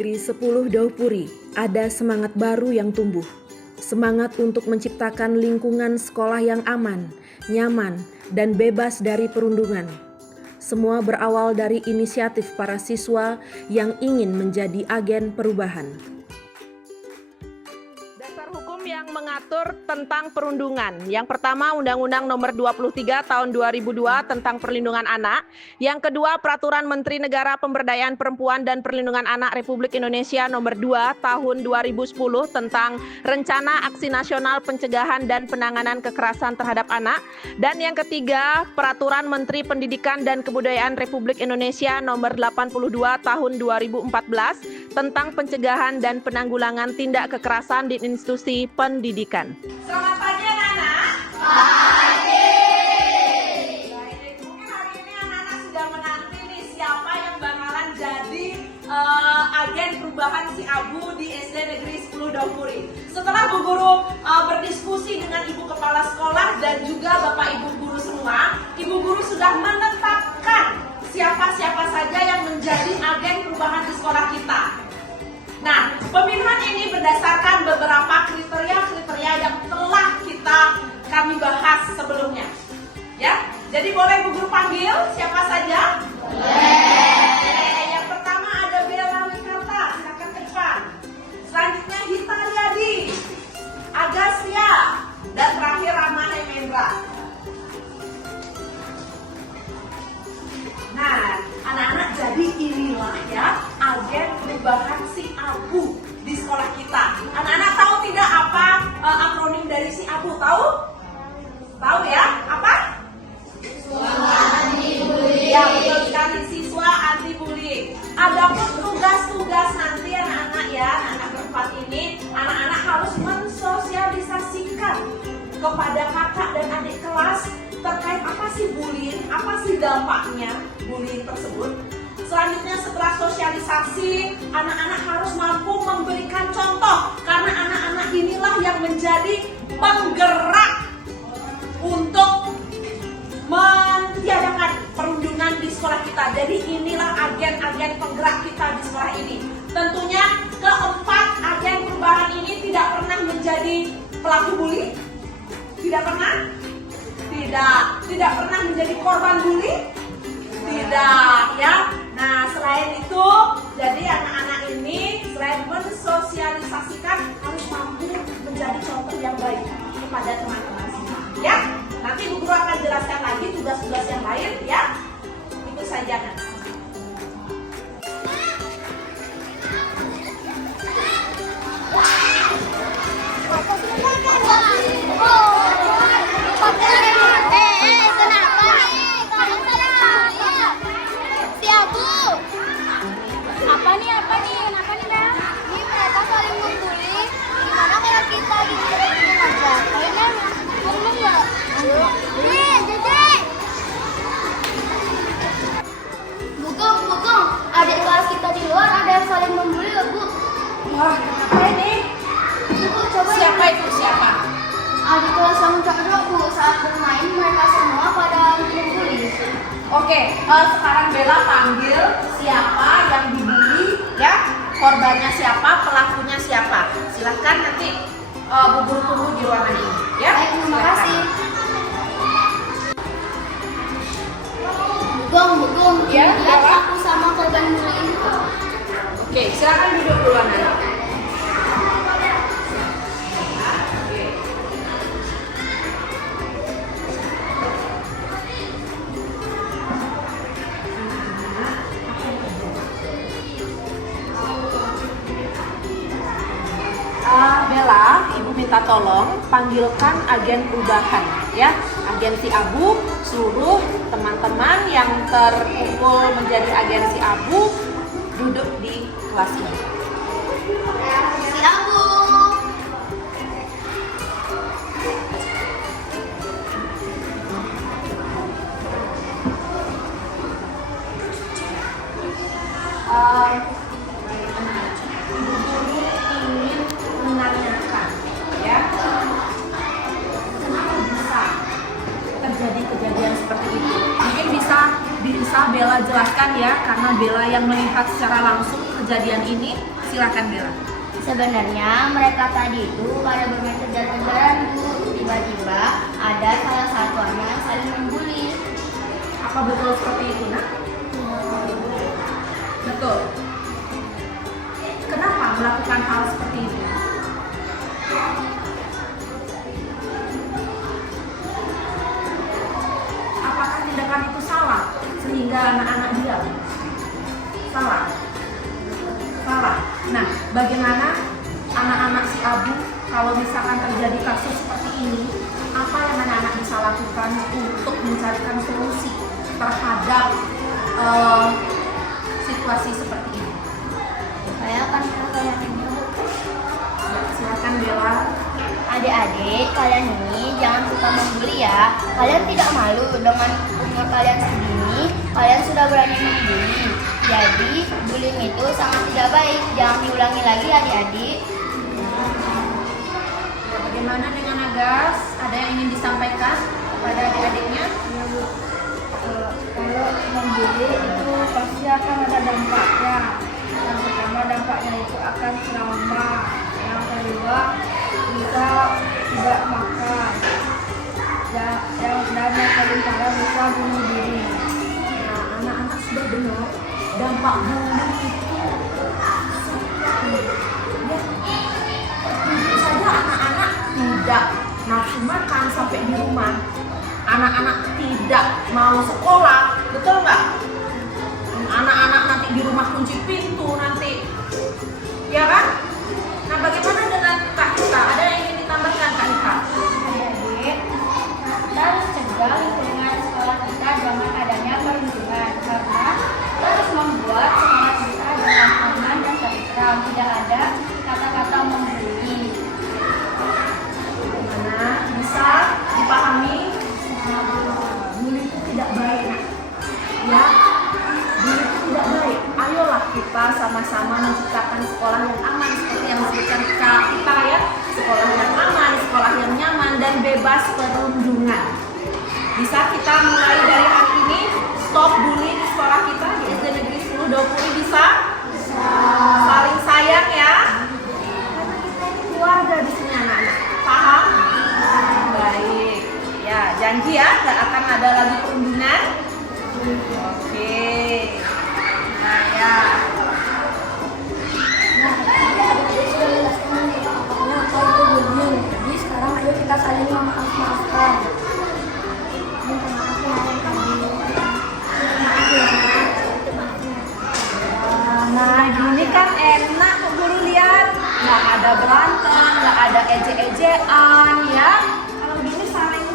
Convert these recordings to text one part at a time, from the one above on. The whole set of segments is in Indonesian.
Negeri 10 Daupuri ada semangat baru yang tumbuh. Semangat untuk menciptakan lingkungan sekolah yang aman, nyaman, dan bebas dari perundungan. Semua berawal dari inisiatif para siswa yang ingin menjadi agen perubahan. Dasar hukum yang mengatur tentang perundungan. Yang pertama, Undang-Undang Nomor 23 Tahun 2002 tentang Perlindungan Anak. Yang kedua, Peraturan Menteri Negara Pemberdayaan Perempuan dan Perlindungan Anak Republik Indonesia Nomor 2 Tahun 2010 tentang Rencana Aksi Nasional Pencegahan dan Penanganan Kekerasan Terhadap Anak. Dan yang ketiga, Peraturan Menteri Pendidikan dan Kebudayaan Republik Indonesia Nomor 82 Tahun 2014 tentang pencegahan dan penanggulangan tindak kekerasan di institusi pendidikan. Selamat pagi anak-anak. Pagi. Baik, mungkin hari ini anak-anak sudah menanti nih siapa yang bakalan jadi agen perubahan si Abu di SD Negeri 10 Daupuri. Setelah Bu Guru berdiskusi dengan Ibu Kepala Sekolah dan juga Bapak Ibu Guru semua, Ibu Guru sudah menetapkan siapa-siapa saja yang menjadi agen perubahan di sekolah kita. Nah, pemilihan ini berdasarkan beberapa kriteria yang telah kami bahas sebelumnya. Ya, jadi boleh Bu Guru panggil siapa saja? Boleh. Yang pertama ada Bella Wikarta, silakan ke depan. Selanjutnya Hita Riyadi, Agasya, dan terakhir Rama Hemendra. Nah, anak-anak, jadi inilah ya agen perubahan si Abu di sekolah kita. Anak-anak tahu tidak apa akronim dari si Abu? Tahu? Tahu ya? Apa? Siswa anti bullying. Ya, betul sekali, siswa anti bullying. Adapun tugas-tugas nanti anak-anak ya, anak-anak berempat ini, anak-anak harus mensosialisasikan kepada kakak dan adik kelas terkait apa sih bullying, apa sih dampaknya bullying tersebut. Selanjutnya setelah sosialisasi, anak-anak harus mampu memberikan contoh karena anak-anak inilah yang menjadi penggerak untuk mentiadakan perundungan di sekolah kita. Jadi inilah agen-agen penggerak kita di sekolah ini. Tentunya keempat agen perubahan ini tidak pernah menjadi pelaku bully. Tidak pernah? Tidak pernah menjadi korban bully? Tidak, ya. Nah, selain itu, jadi anak-anak ini selain mensosialisasikan harus mampu menjadi contoh yang baik kepada teman-teman semua, ya. Nanti Bu Guru akan jelaskan lagi tugas-tugas yang lain, ya. Itu saja, anak. Apa nih dah? Ini mereka saling membuli. Gimana kalau kita digituin aja? Kayaknya ngomong nggak? Dede. Bugong. Adik kelas kita di luar ada yang saling membuli loh, Bu. Wah, apa ini? Bu, coba Siapa itu? Siapa? adik kelas yang cocok, Bu. Saat bermain mereka semua pada membuli. Oke, sekarang Bella panggil siapa yang dibully, ya? Korbannya siapa, pelakunya siapa? Silahkan nanti Bu Guru tunggu di ruangan ini, ya? Baik, terima Silakan. kasih. Bugong. Ya, Lihat Bella. aku sama korban bullying. Oke, silakan duduk duluan anak. Bella, Ibu minta tolong panggilkan agen perubahan, ya. Agen si Abu, seluruh teman-teman yang terkumpul menjadi agen si Abu duduk di kelas ini. Si Abu. Ingin menanyakan, ya, kenapa bisa terjadi kejadian seperti itu? Mungkin bisa Bella jelaskan ya, karena Bella yang melihat secara langsung kejadian ini. silakan Bella. Sebenarnya mereka tadi itu pada bermain kejar-kejaran, Bu. Tiba-tiba ada salah satu anak yang saling membuli. Apa betul seperti itu, Nak? Betul. Kenapa melakukan hal seperti itu? Apakah tindakan itu salah sehingga anak-anak diam? Salah. Salah. Nah, bagaimana anak-anak si Abu kalau misalkan terjadi kasus seperti ini, apa yang anak-anak bisa lakukan untuk mencarikan solusi terhadap situasi seperti ini? Saya akan menyampaikannya, Bu. Ya, silakan Bella. Adik-adik, kalian ini jangan suka membuli ya. Kalian tidak malu dengan umur kalian segini, kalian sudah berani membuli. Jadi, bullying itu sangat tidak baik. Jangan diulangi lagi adik-adik. Ya, bagaimana dengan Agas? Ada yang ingin disampaikan kepada adik-adiknya? Kalau membuli itu pasti akan ada dampaknya. Yang pertama dampaknya itu akan trauma. Yang kedua bisa tidak makan. Dan yang paling parah bisa bunuh diri. Nah, anak-anak sudah dengar dampak bullying itu ya, tentu saja anak-anak tidak nafsu makan sampai di rumah, anak-anak tidak mau sekolah, betul nggak? Anak-anak nanti di rumah kunci pintu nanti, ya kan? Nah, bagaimana dengan Kak Ita? Ada yang ingin ditambahkan Kak Ita? Adik-adik, kita harus cegah lingkungan sekolah kita dengan adanya perlindungan karena kita harus membuat sekolah kita dengan aman dan tentram, tidak ada kata-kata membuli. Bagaimana bisa dipahami? Bullying itu tidak baik, ya. Bullying itu tidak baik. Ayolah kita sama-sama menciptakan sekolah yang aman seperti yang disebutkan Kak Ita ya. Sekolah yang aman, sekolah yang nyaman dan bebas perundungan. Bisa kita mulai dari hari ini stop bullying di sekolah kita di SD Negeri 10 Daupuri, bisa? Saling sayang ya. Karena kita ini keluarga di sini anak-anak. Paham? Baik. Ya, janji ya nggak akan ada lagi perundungan. Oke. Nah ya. Nah, adik-adik sudah menjelaskan apanya apa itu bullying. Jadi sekarang ayo kita saling memaaf-maafkan. Minta maaf ya yang tadi. Maaf ya. Nah, gini kan enak kok guru lihat. Nggak ada berantem, nggak ada ejek-ejekan ya. Kalau gini saling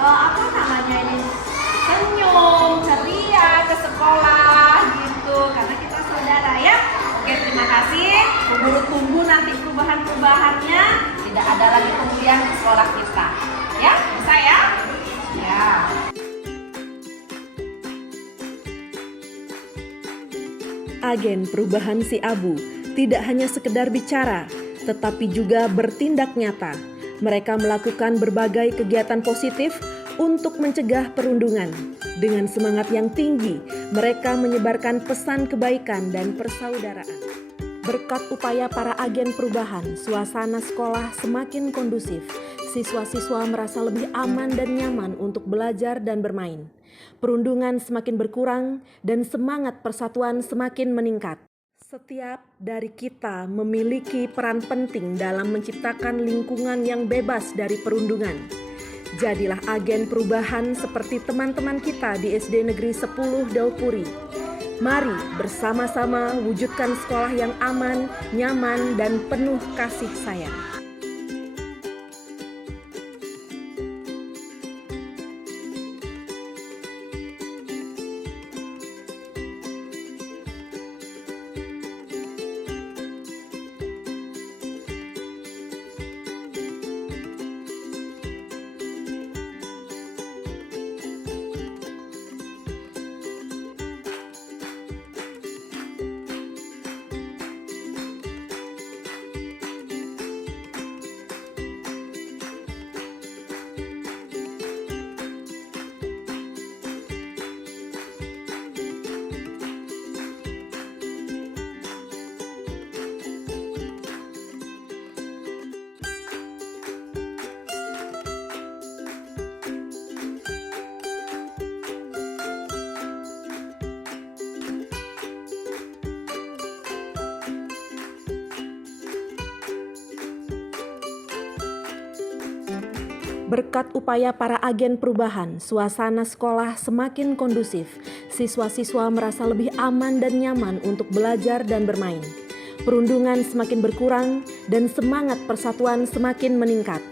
apa namanya ini? Senyum, ceria ke sekolah gitu. Karena kita saudara ya. Oke, terima kasih. Bu Guru tunggu nanti perubahan-perubahannya. Tidak ada lagi pembulian di sekolah kita. Ya, bisa ya? Ya. Agen perubahan si Abu tidak hanya sekedar bicara, tetapi juga bertindak nyata. Mereka melakukan berbagai kegiatan positif untuk mencegah perundungan. Dengan semangat yang tinggi, mereka menyebarkan pesan kebaikan dan persaudaraan. Berkat upaya para agen perubahan, suasana sekolah semakin kondusif. Siswa-siswa merasa lebih aman dan nyaman untuk belajar dan bermain. Perundungan semakin berkurang dan semangat persatuan semakin meningkat. Setiap dari kita memiliki peran penting dalam menciptakan lingkungan yang bebas dari perundungan. Jadilah agen perubahan seperti teman-teman kita di SD Negeri 10 Daupuri. Mari bersama-sama wujudkan sekolah yang aman, nyaman, dan penuh kasih sayang. Berkat upaya para agen perubahan, suasana sekolah semakin kondusif. Siswa-siswa merasa lebih aman dan nyaman untuk belajar dan bermain. Perundungan semakin berkurang dan semangat persatuan semakin meningkat.